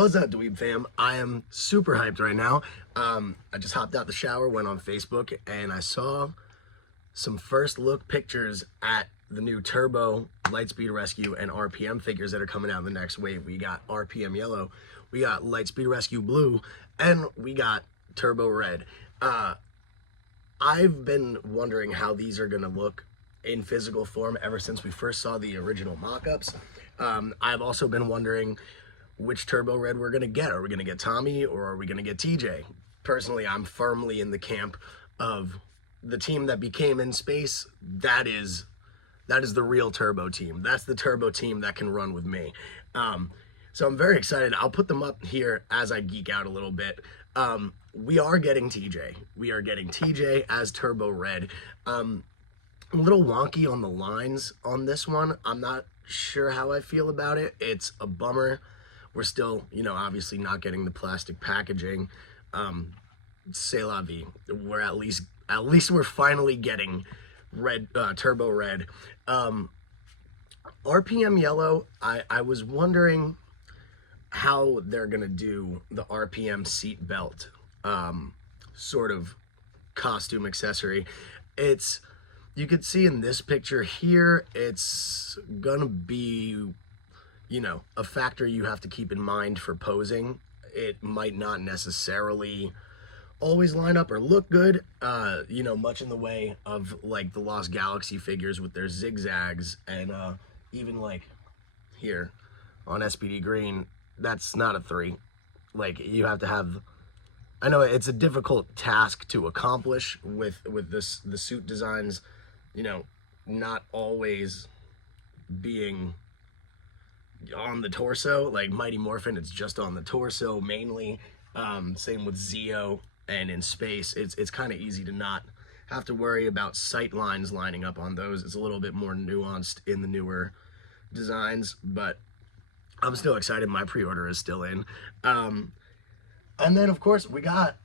What's up, Dweeb fam? I am super hyped right now. I just hopped out the shower, went on Facebook, and I saw some first look pictures at the new Turbo, Lightspeed Rescue, and RPM figures that are coming out in the next wave. We got RPM Yellow, we got Lightspeed Rescue Blue, and we got Turbo Red. I've been wondering how these are going to look in physical form ever since we first saw the original mock-ups. I've also been wondering which Turbo Red we're going to get. Are we going to get Tommy or are we going to get TJ? Personally, I'm firmly in the camp of the team that became In Space. That is the real Turbo team. That's the Turbo team that can run with me. So I'm very excited. I'll put them up here as I geek out a little bit. We are getting TJ. We are getting TJ as Turbo Red. A little wonky on the lines on this one. I'm not sure how I feel about it. It's a bummer. We're still, obviously not getting the plastic packaging. C'est la vie. We're at least we're finally getting red, Turbo Red. RPM Yellow, I was wondering how they're gonna do the RPM seat belt sort of costume accessory. You could see in this picture here, it's gonna be a factor you have to keep in mind for posing. It might not necessarily always line up or look good, much in the way of like the Lost Galaxy figures with their zigzags, and even like here on SPD Green, that's not a 3. Like, you have to have, I know it's a difficult task to accomplish with the suit designs, not always being on the torso. Like Mighty Morphin, it's just on the torso mainly. Same with Zeo and In Space. It's kind of easy to not have to worry about sight lines lining up on those. It's a little bit more nuanced in the newer designs, but I'm still excited. My pre-order is still in. And then of course we got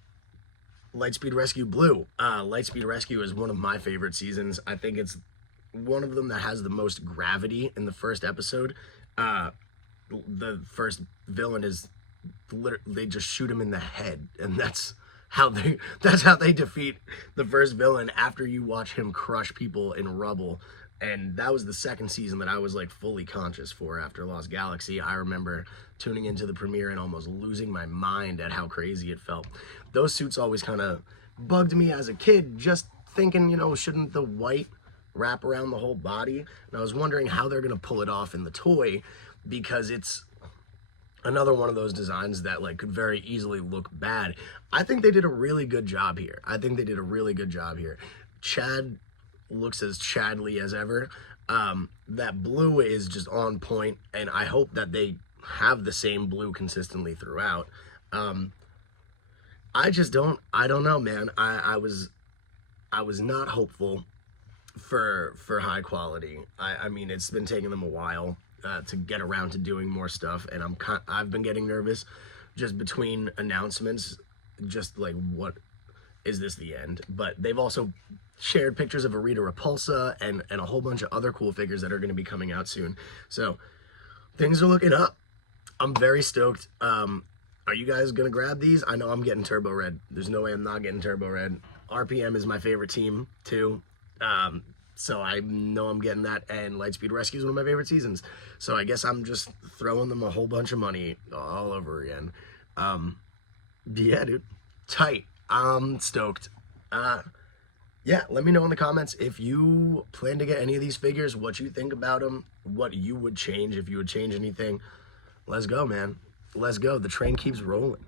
Lightspeed Rescue Blue. Lightspeed Rescue is one of my favorite seasons. I think it's one of them that has the most gravity in the first episode. The first villain is they just shoot him in the head, and that's how they defeat the first villain after you watch him crush people in rubble. And that was the second season that I was like fully conscious for after Lost Galaxy. I remember tuning into the premiere and almost losing my mind at how crazy it felt. Those suits always kind of bugged me as a kid, just thinking, shouldn't the white wrap around the whole body? And I was wondering how they're gonna pull it off in the toy, because it's another one of those designs that like could very easily look bad. I think they did a really good job here. Chad looks as Chadly as ever. That blue is just on point, and I hope that they have the same blue consistently throughout. I don't know, man. I was not hopeful for high quality. I mean, it's been taking them a while to get around to doing more stuff, and I've been getting nervous just between announcements, just like, what is this, the end? But they've also shared pictures of Arita Repulsa and a whole bunch of other cool figures that are going to be coming out soon. So things are looking up. I'm very stoked. Are you guys gonna grab these? I know I'm getting Turbo Red. There's no way I'm not getting Turbo Red. RPM is my favorite team too. So I know I'm getting that, and Lightspeed Rescue is one of my favorite seasons. So I guess I'm just throwing them a whole bunch of money all over again. Yeah, dude. Tight. I'm stoked. Yeah, let me know in the comments if you plan to get any of these figures, what you think about them, what you would change, if you would change anything. Let's go, man. Let's go. The train keeps rolling.